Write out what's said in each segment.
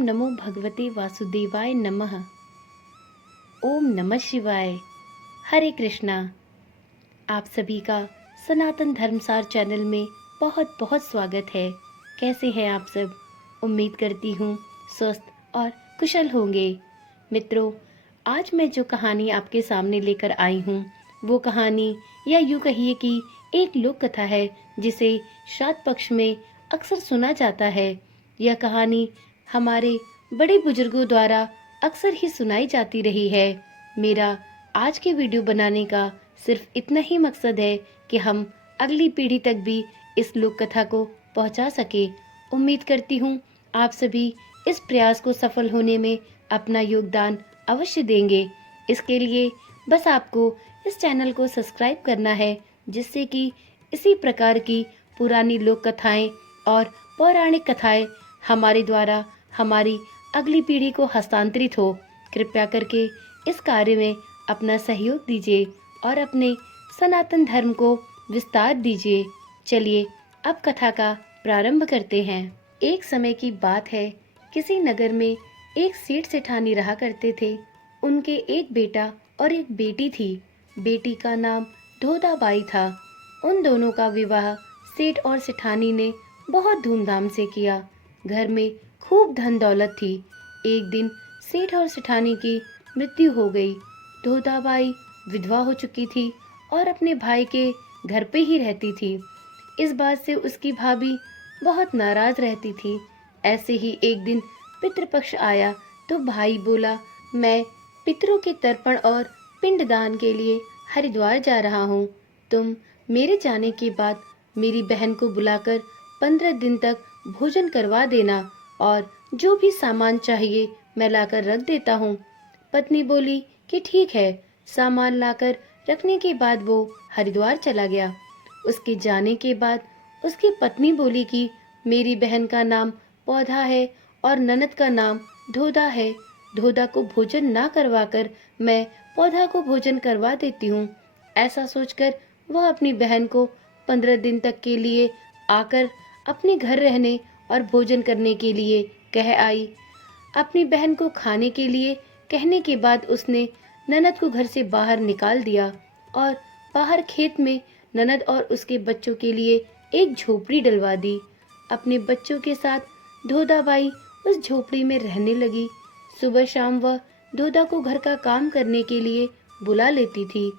नमो भगवते वासुदेवाय नमः। ओम नमः शिवाय। हरे कृष्णा। आप सभी का सनातन धर्मसार चैनल में बहुत बहुत स्वागत है। कैसे हैं आप सब? उम्मीद करती हूँ स्वस्थ और कुशल होंगे। मित्रों, आज मैं जो कहानी आपके सामने लेकर आई हूँ वो कहानी, या यूँ कहिए कि एक लोक कथा है जिसे श्राद्ध पक्ष में अक्सर सुना जाता है। यह कहानी हमारे बड़े बुजुर्गों द्वारा अक्सर ही सुनाई जाती रही है। मेरा आज के वीडियो बनाने का सिर्फ इतना ही मकसद है कि हम अगली पीढ़ी तक भी इस लोक कथा को पहुंचा सके। उम्मीद करती हूं आप सभी इस प्रयास को सफल होने में अपना योगदान अवश्य देंगे। इसके लिए बस आपको इस चैनल को सब्सक्राइब करना है, जिससे कि इसी प्रकार की पुरानी लोक कथाएं और पौराणिक कथाएं हमारे द्वारा हमारी अगली पीढ़ी को हस्तांतरित हो। कृपया करके इस कार्य में अपना सहयोग दीजिए और अपने सनातन धर्म को विस्तार दीजिए। चलिए अब कथा का प्रारंभ करते हैं। एक समय की बात है, किसी नगर में एक सेठ सेठानी रहा करते थे। उनके एक बेटा और एक बेटी थी। बेटी का नाम धोधाबाई था। उन दोनों का विवाह सेठ और सेठानी ने बहुत धूमधाम से किया। घर में खूब धन दौलत थी। एक दिन सेठ और सेठानी की मृत्यु हो गई। धोधाबाई विधवा हो चुकी थी और अपने भाई के घर पे ही रहती थी। इस बात से उसकी भाभी बहुत नाराज रहती थी। ऐसे ही एक दिन पितृपक्ष आया तो भाई बोला, मैं पितरों के तर्पण और पिंडदान के लिए हरिद्वार जा रहा हूँ। तुम मेरे जाने के बाद मेरी बहन को बुलाकर 15 दिन तक भोजन करवा देना और जो भी सामान चाहिए मैं लाकर रख देता हूँ। पत्नी बोली कि ठीक है। सामान लाकर रखने के बाद वो हरिद्वार चला गया। उसके जाने के बाद उसकी पत्नी बोली कि मेरी बहन का नाम पौधा है और ननद का नाम धोधा है। धोधा को भोजन ना करवाकर मैं पौधा को भोजन करवा देती हूँ। ऐसा सोचकर वह अपनी बहन को 15 दिन तक के लिए आकर अपने घर रहने और भोजन करने के लिए कह आई। अपनी बहन को खाने के लिए कहने के बाद उसने ननद को घर से बाहर निकाल दिया और बाहर खेत में ननद और उसके बच्चों के लिए एक झोपड़ी डलवा दी। अपने बच्चों के साथ धोधाबाई उस झोपड़ी में रहने लगी। सुबह शाम वह धोधा को घर का काम करने के लिए बुला लेती थी।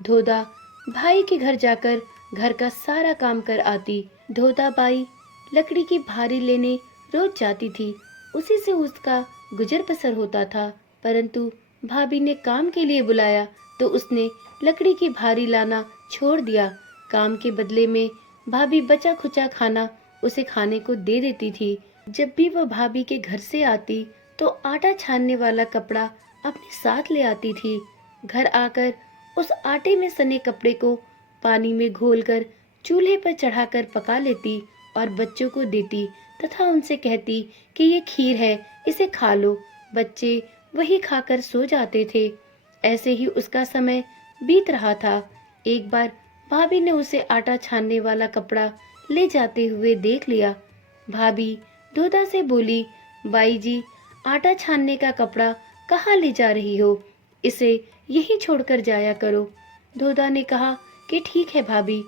धोधा भाई के घर जाकर घर का सारा काम कर आती। धोधाबाई लकड़ी की भारी लेने रोज जाती थी। उसी से उसका गुजर बसर होता था। परंतु भाभी ने काम के लिए बुलाया तो उसने लकड़ी की भारी लाना छोड़ दिया। काम के बदले में भाभी बचा खुचा खाना उसे खाने को दे देती थी। जब भी वह भाभी के घर से आती तो आटा छानने वाला कपड़ा अपने साथ ले आती थी। घर आकर उस आटे में सने कपड़े को पानी में घोलकर चूल्हे पर चढ़ाकर पका लेती और बच्चों को देती तथा उनसे कहती कि ये खीर है, इसे खा लो। बच्चे वही खाकर सो जाते थे। ऐसे ही उसका समय बीत रहा था। एक बार भाभी ने उसे आटा छानने वाला कपड़ा ले जाते हुए देख लिया। भाभी धोधा से बोली, बाई जी, आटा छानने का कपड़ा कहाँ ले जा रही हो? इसे यहीं छोड़कर जाया करो। धोधा ने कहा कि ठीक है भाभी।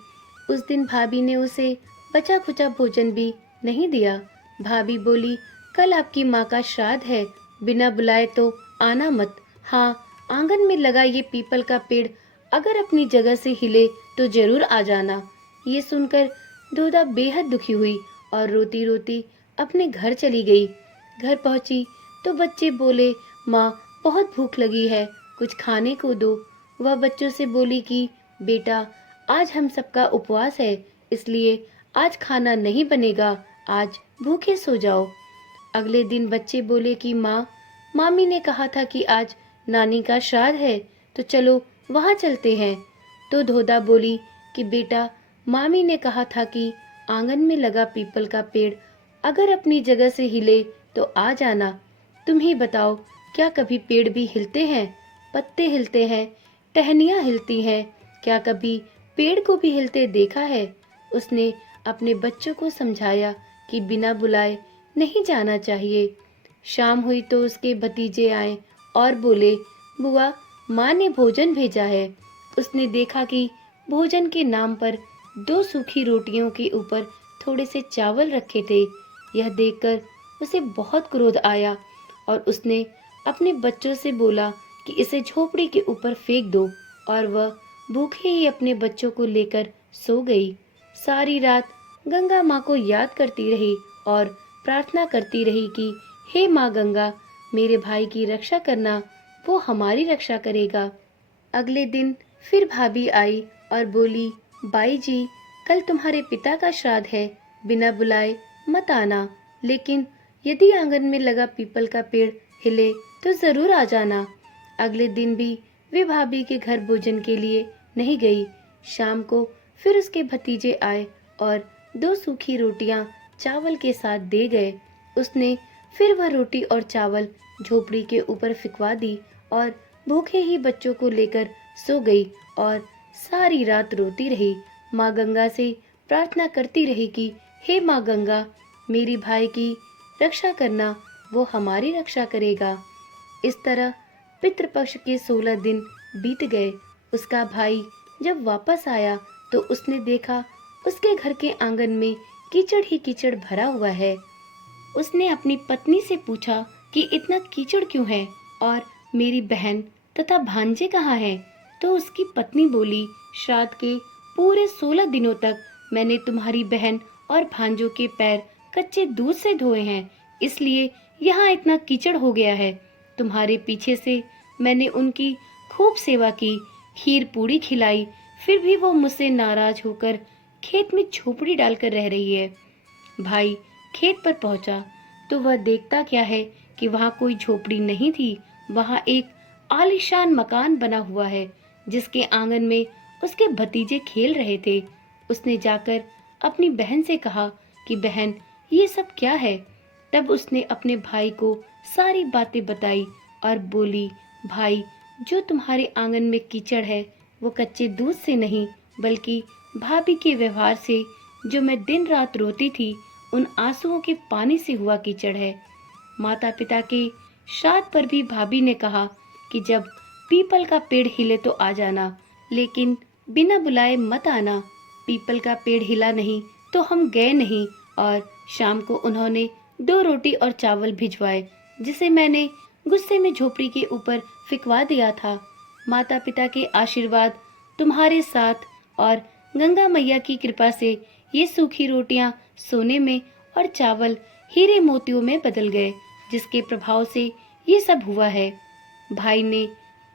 उस दिन भाभी ने उसे बचा खुचा भोजन भी नहीं दिया। भाभी बोली, कल आपकी माँ का श्राद्ध है, बिना बुलाए तो आना मत। हाँ, आंगन में लगा ये पीपल का पेड़ अगर अपनी जगह से हिले तो जरूर आ जाना। ये सुनकर धोधा बेहद दुखी हुई और रोती रोती अपने घर चली गई। घर पहुंची तो बच्चे बोले, माँ बहुत भूख लगी है, कुछ खाने को दो। वह बच्चों से बोली कि बेटा, आज हम सबका उपवास है, इसलिए आज खाना नहीं बनेगा, आज भूखे सो जाओ। अगले दिन बच्चे बोले कि माँ, मामी ने कहा था कि आज नानी का श्राद्ध है, तो चलो वहाँ चलते हैं। तो धोधा बोली कि बेटा, मामी ने कहा था कि आंगन में लगा पीपल का पेड़ अगर अपनी जगह से हिले तो आ जाना। तुम ही बताओ, क्या कभी पेड़ भी हिलते हैं? पत्ते हिलते हैं, टहनियाँ हिलती हैं, क्या कभी पेड़ को भी हिलते देखा है? उसने अपने बच्चों को समझाया कि बिना बुलाए नहीं जाना चाहिए। शाम हुई तो उसके भतीजे आए और बोले, बुआ, माँ ने भोजन भेजा है। उसने देखा कि भोजन के नाम पर 2 सूखी रोटियों के ऊपर थोड़े से चावल रखे थे। यह देखकर उसे बहुत क्रोध आया और उसने अपने बच्चों से बोला कि इसे झोपड़ी के ऊपर फेंक दो, और वह भूखे ही अपने बच्चों को लेकर सो गई। सारी रात गंगा माँ को याद करती रही और प्रार्थना करती रही कि हे माँ गंगा, मेरे भाई की रक्षा करना, वो हमारी रक्षा करेगा। अगले दिन फिर भाभी आई और बोली, बाई जी, कल तुम्हारे पिता का श्राद्ध है, बिना बुलाए मत आना, लेकिन यदि आंगन में लगा पीपल का पेड़ हिले तो जरूर आ जाना। अगले दिन भी वे भाभी के घर भोजन के लिए नहीं गई। शाम को फिर उसके भतीजे आए और 2 सूखी रोटियां चावल के साथ दे गए। उसने फिर वह रोटी और चावल झोपड़ी के ऊपर फिकवा दी और भूखे ही बच्चों को लेकर सो गई और सारी रात रोती रही। माँ गंगा से प्रार्थना करती रही कि हे माँ गंगा, मेरी भाई की रक्षा करना, वो हमारी रक्षा करेगा। इस तरह पितृपक्ष के 16 दिन बीत गए। उसका भाई जब वापस आया तो उसने देखा उसके घर के आंगन में कीचड़ ही कीचड़ भरा हुआ है। उसने अपनी पत्नी से पूछा कि इतना कीचड़ क्यों है और मेरी बहन तथा भांजे कहाँ हैं? तो उसकी पत्नी बोली, श्राद्ध के पूरे 16 दिनों तक मैंने तुम्हारी बहन और भांजों के पैर कच्चे दूध से धोए हैं, इसलिए यहाँ इतना कीचड़ हो गया है। तुम्हारे पीछे से मैंने उनकी खूब सेवा की, खीर पूड़ी खिलाई, फिर भी वो मुझसे नाराज होकर खेत में झोपड़ी डालकर रह रही है। भाई खेत पर पहुंचा तो वह देखता क्या है कि वहां कोई झोपड़ी नहीं थी, वहां एक आलीशान मकान बना हुआ है जिसके आंगन में उसके भतीजे खेल रहे थे। उसने जाकर अपनी बहन से कहा कि बहन, ये सब क्या है? तब उसने अपने भाई को सारी बातें बताई और बोली, भाई, जो तुम्हारे आंगन में कीचड़ है वो कच्चे दूध से नहीं बल्कि भाभी के व्यवहार से, जो मैं दिन रात रोती थी, उन आंसुओं के पानी से हुआ कीचड़ है। माता पिता के श्राद्ध पर भी भाभी ने कहा कि जब पीपल का पेड़ हिले तो आ जाना, लेकिन बिना बुलाए मत आना। पीपल का पेड़ हिला नहीं तो हम गए नहीं। और शाम को उन्होंने 2 रोटी और चावल भिजवाए, जिसे मैंने गुस्से में झोपड़ी के ऊपर फिकवा दिया था। माता पिता के आशीर्वाद तुम्हारे साथ और गंगा मैया की कृपा से ये सूखी रोटियां सोने में और चावल हीरे मोतियों में बदल गए, जिसके प्रभाव से ये सब हुआ है। भाई ने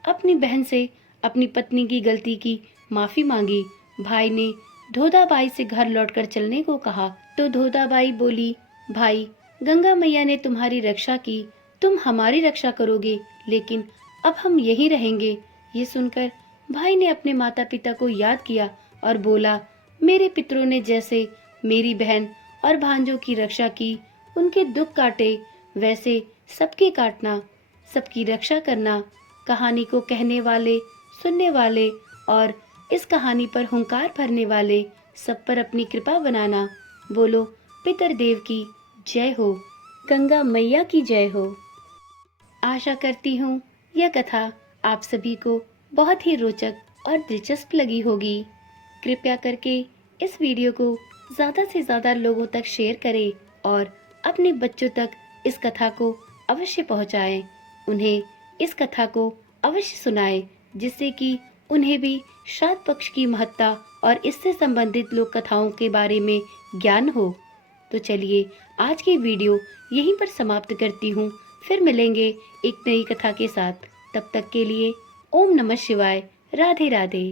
अपनी बहन से अपनी पत्नी की गलती की माफी मांगी। भाई ने धोधाबाई से घर लौटकर चलने को कहा तो धोधाबाई बोली, भाई, गंगा मैया ने तुम्हारी रक्षा की, तुम हमारी रक्षा करोगे, लेकिन अब हम यहीं रहेंगे। ये सुनकर भाई ने अपने माता पिता को याद किया और बोला, मेरे पितरों ने जैसे मेरी बहन और भांजों की रक्षा की, उनके दुख काटे, वैसे सबके काटना, सबकी रक्षा करना। कहानी को कहने वाले, सुनने वाले और इस कहानी पर हुंकार भरने वाले सब पर अपनी कृपा बनाना। बोलो पितरदेव की जय हो, गंगा मैया की जय हो। आशा करती हूँ यह कथा आप सभी को बहुत ही रोचक और दिलचस्प लगी होगी। कृपया करके इस वीडियो को ज़्यादा से ज़्यादा लोगों तक शेयर करें और अपने बच्चों तक इस कथा को अवश्य पहुँचाएं। उन्हें इस कथा को अवश्य सुनाएं, जिससे कि उन्हें भी श्राद्ध पक्ष की महत्ता और इससे संबंधित लोक कथाओं के बारे में ज्ञान हो। तो चलिए आज की वीडियो यहीं पर समाप्त करती हूँ। फिर मिलेंगे एक नई कथा के साथ। तब तक के लिए ओम नमः शिवाय। राधे राधे।